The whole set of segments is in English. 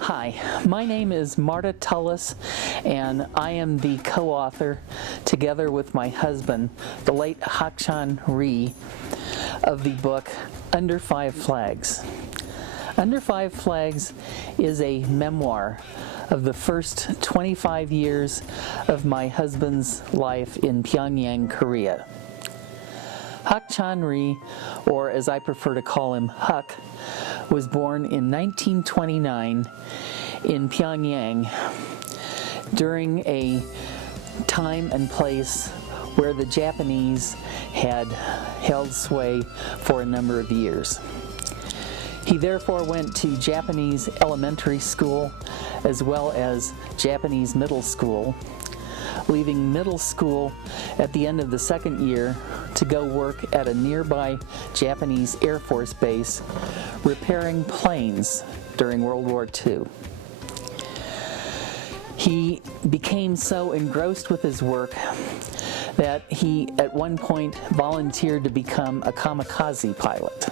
Hi, my name is Marta Tullis, and I am the co-author, together with my husband, the late Hakchan Rhee, of the book Under Five Flags. Under Five Flags is a memoir of the first 25 years of my husband's life in Pyongyang, Korea. Hakchan Rhee, or as I prefer to call him, Huck, was born in 1929 in Pyongyang during a time and place where the Japanese had held sway for a number of years. He therefore went to Japanese elementary school as well as Japanese middle school, leaving middle school at the end of the second year to go work at a nearby Japanese Air Force base repairing planes during World War II. He became so engrossed with his work that he at one point volunteered to become a kamikaze pilot.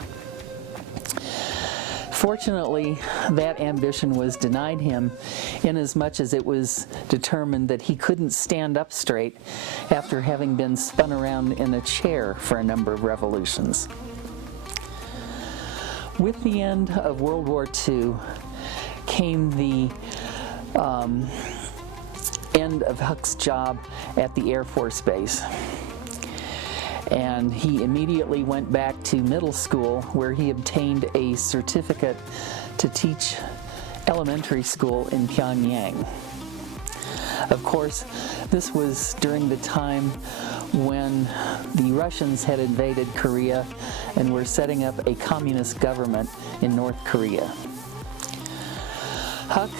Fortunately, that ambition was denied him inasmuch as it was determined that he couldn't stand up straight after having been spun around in a chair for a number of revolutions. With the end of World War II came the end of Huck's job at the Air Force Base. And he immediately went back to middle school, where he obtained a certificate to teach elementary school in Pyongyang. Of course, this was during the time when the Russians had invaded Korea and were setting up a communist government in North Korea. Huck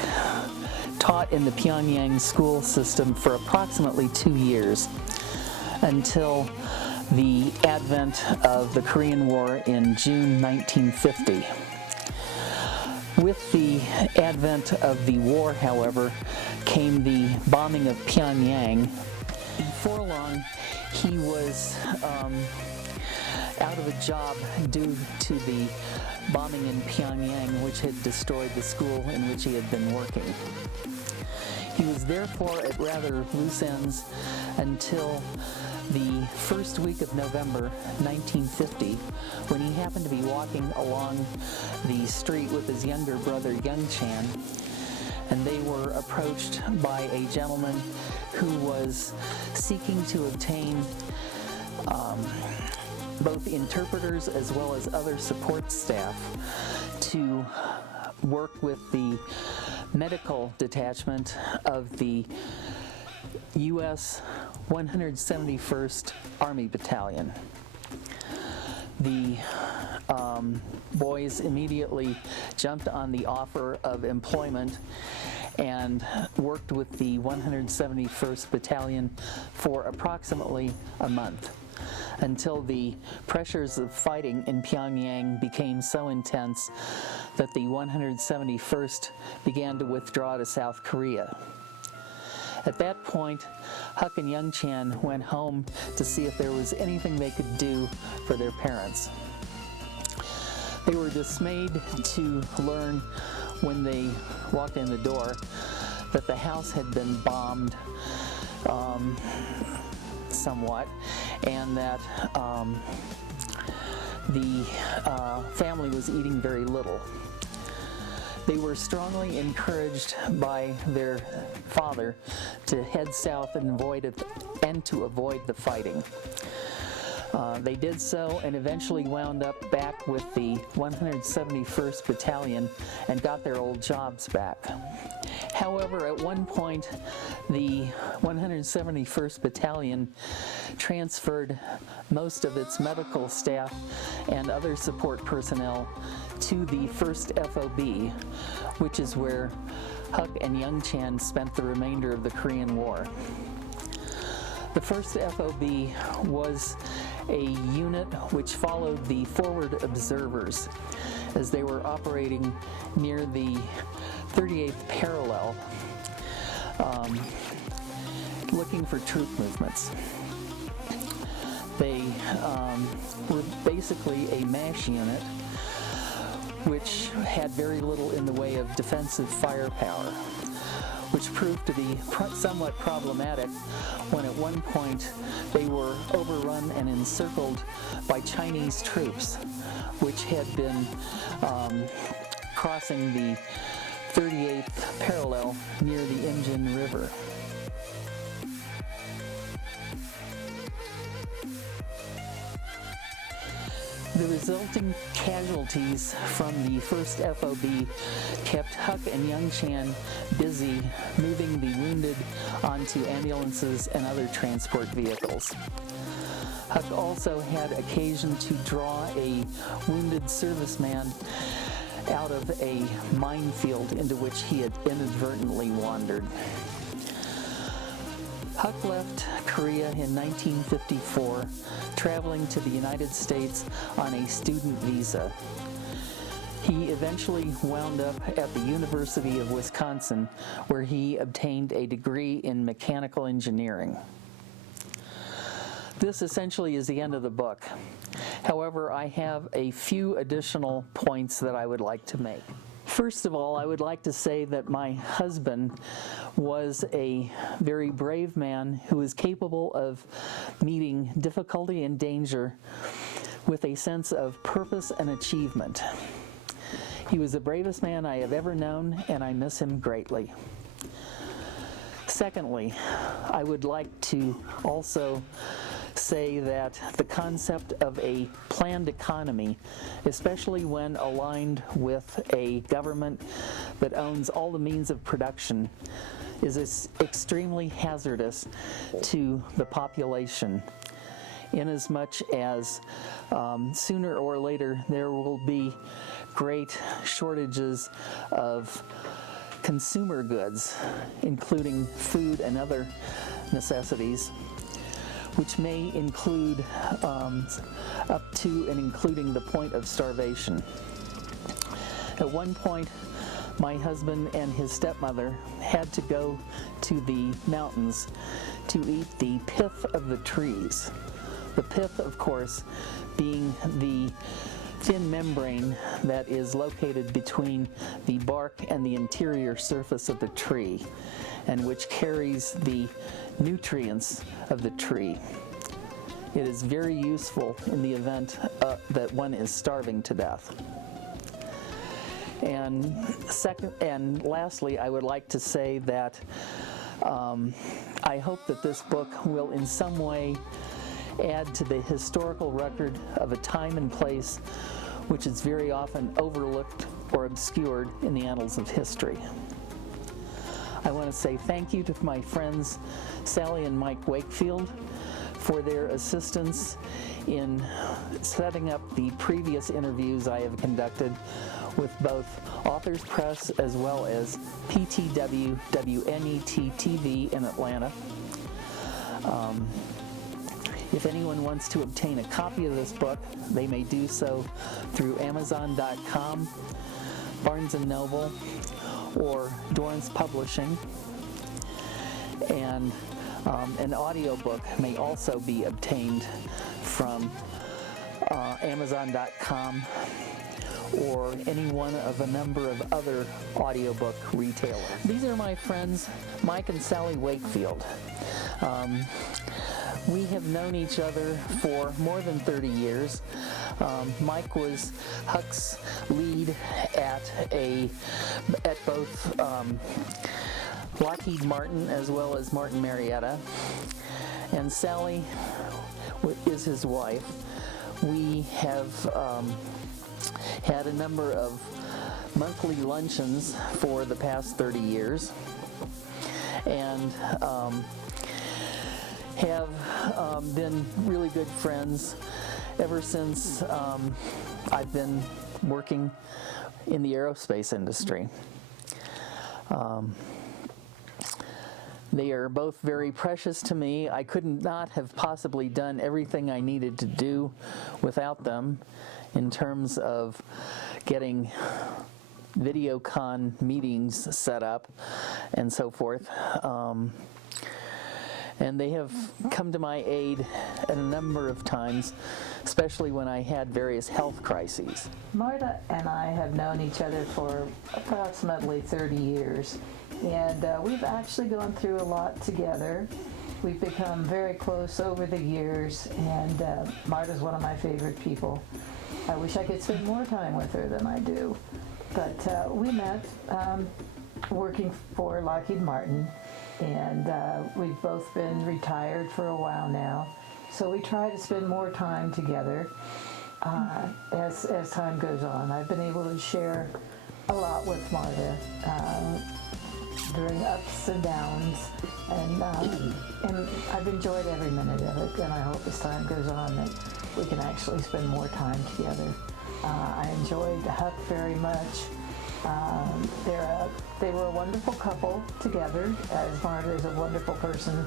taught in the Pyongyang school system for approximately 2 years until the advent of the Korean War in June 1950. With the advent of the war, however, came the bombing of Pyongyang. Before long, he was out of a job due to the bombing in Pyongyang, which had destroyed the school in which he had been working. He was therefore at rather loose ends until the first week of November 1950, when he happened to be walking along the street with his younger brother Young-chan, and they were approached by a gentleman who was seeking to obtain both interpreters as well as other support staff to work with the medical detachment of the U.S. 171st Army Battalion. The boys immediately jumped on the offer of employment and worked with the 171st Battalion for approximately a month, until the pressures of fighting in Pyongyang became so intense that the 171st began to withdraw to South Korea. At that point, Huck and Young-chan went home to see if there was anything they could do for their parents. They were dismayed to learn when they walked in the door that the house had been bombed somewhat, and that the family was eating very little. They were strongly encouraged by their father to head south and to avoid the fighting. They did so and eventually wound up back with the 171st Battalion and got their old jobs back. However, at one point, the 171st Battalion transferred most of its medical staff and other support personnel to the 1st FOB, which is where Huck and Young-chan spent the remainder of the Korean War. The 1st FOB was a unit which followed the forward observers as they were operating near the 38th parallel, looking for troop movements. They were basically a MASH unit which had very little in the way of defensive firepower, which proved to be somewhat problematic when at one point they were overrun and encircled by Chinese troops, which had been crossing the 38th parallel near the Imjin River. The resulting casualties from the first FOB kept Huck and Young Chan busy moving the wounded onto ambulances and other transport vehicles. Huck also had occasion to draw a wounded serviceman out of a minefield into which he had inadvertently wandered. Huck left Korea in 1954, traveling to the United States on a student visa. He eventually wound up at the University of Wisconsin, where he obtained a degree in mechanical engineering. This essentially is the end of the book. However, I have a few additional points that I would like to make. First of all, I would like to say that my husband was a very brave man who was capable of meeting difficulty and danger with a sense of purpose and achievement. He was the bravest man I have ever known, and I miss him greatly. Secondly, I would like to also say that the concept of a planned economy, especially when aligned with a government that owns all the means of production, is extremely hazardous to the population, inasmuch as sooner or later there will be great shortages of consumer goods, including food and other necessities, which may include up to and including the point of starvation. At one point, my husband and his stepmother had to go to the mountains to eat the pith of the trees. The pith, of course, being the thin membrane that is located between the bark and the interior surface of the tree, and which carries the nutrients of the tree. It is very useful in the event that one is starving to death. And lastly, I would like to say that I hope that this book will in some way add to the historical record of a time and place which is very often overlooked or obscured in the annals of history. I want to say thank you to my friends Sally and Mike Wakefield for their assistance in setting up the previous interviews I have conducted with both Authors Press as well as PTW WNET TV in Atlanta. If anyone wants to obtain a copy of this book, they may do so through Amazon.com, Barnes & Noble, or Dorrance Publishing. And an audiobook may also be obtained from Amazon.com or any one of a number of other audiobook retailers. These are my friends, Mike and Sally Wakefield. We have known each other for more than 30 years. Mike was Huck's lead at both Lockheed Martin as well as Martin Marietta, and Sally is his wife. We have had a number of monthly luncheons for the past 30 years, and have been really good friends ever since I've been working in the aerospace industry. They are both very precious to me. I could not have possibly done everything I needed to do without them in terms of getting VideoCon meetings set up and so forth. and they have come to my aid a number of times, especially when I had various health crises. Marta and I have known each other for approximately 30 years, and we've actually gone through a lot together. We've become very close over the years, and Marta's one of my favorite people. I wish I could spend more time with her than I do. But we met working for Lockheed Martin, and we've both been retired for a while now. So we try to spend more time together as time goes on. I've been able to share a lot with Marta during ups and downs, and I've enjoyed every minute of it, and I hope as time goes on that we can actually spend more time together. I enjoyed Huck very much. They were a wonderful couple together, as Marta is a wonderful person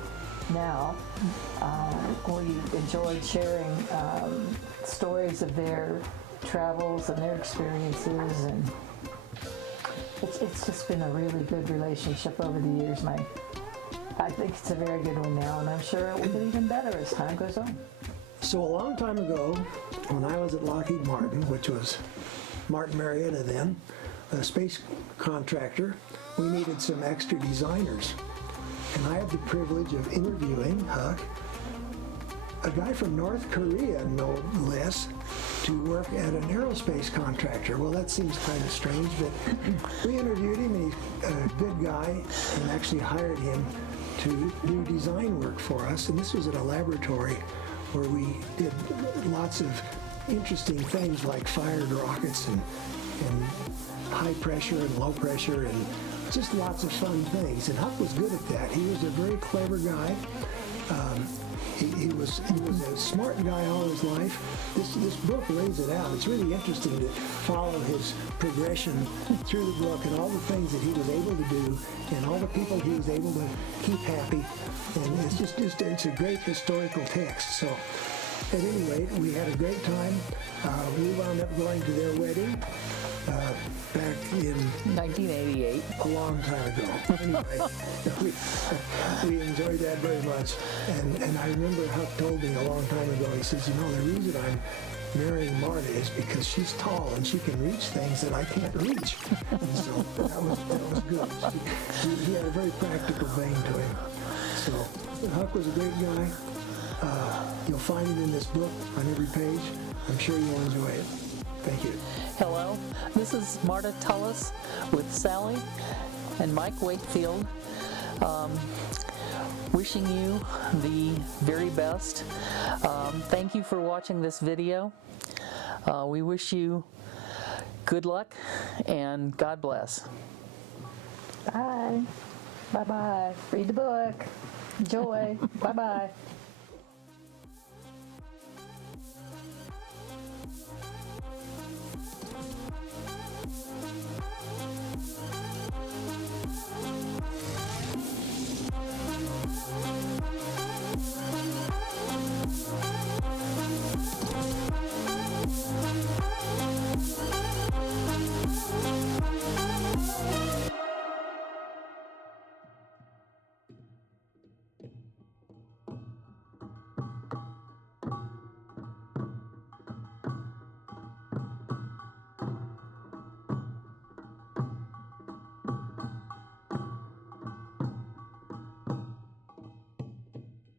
now. We enjoyed sharing stories of their travels and their experiences, and it's just been a really good relationship over the years, and I think it's a very good one now, and I'm sure it will get even better as time goes on. So a long time ago, when I was at Lockheed Martin, which was Martin Marietta then, a space contractor, we needed some extra designers. And I had the privilege of interviewing Huck, a guy from North Korea, no less, to work at an aerospace contractor. Well, that seems kind of strange, but we interviewed him, and he's a good guy, and actually hired him to do design work for us. And this was at a laboratory where we did lots of interesting things like fired rockets and high pressure and low pressure and just lots of fun things. And Huck was good at that. He was a very clever guy. He was a smart guy all his life. This book lays it out. It's really interesting to follow his progression through the book and all the things that he was able to do and all the people he was able to keep happy. And it's a great historical text. So at any rate, we had a great time. We wound up going to their wedding back in 1988. a long time ago. Anyway, we enjoyed that very much. And I remember Huck told me a long time ago, he says, you know, the reason I'm marrying Marta is because she's tall and she can reach things that I can't reach. And so that was good. He had a very practical vein to him. So Huck was a great guy. You'll find it in this book on every page. I'm sure you'll enjoy it. Thank you. Hello, this is Marta Tullis with Sally and Mike Wakefield, wishing you the very best. Thank you for watching this video. We wish you good luck and God bless. Bye. Bye-bye. Read the book. Enjoy. Bye-bye.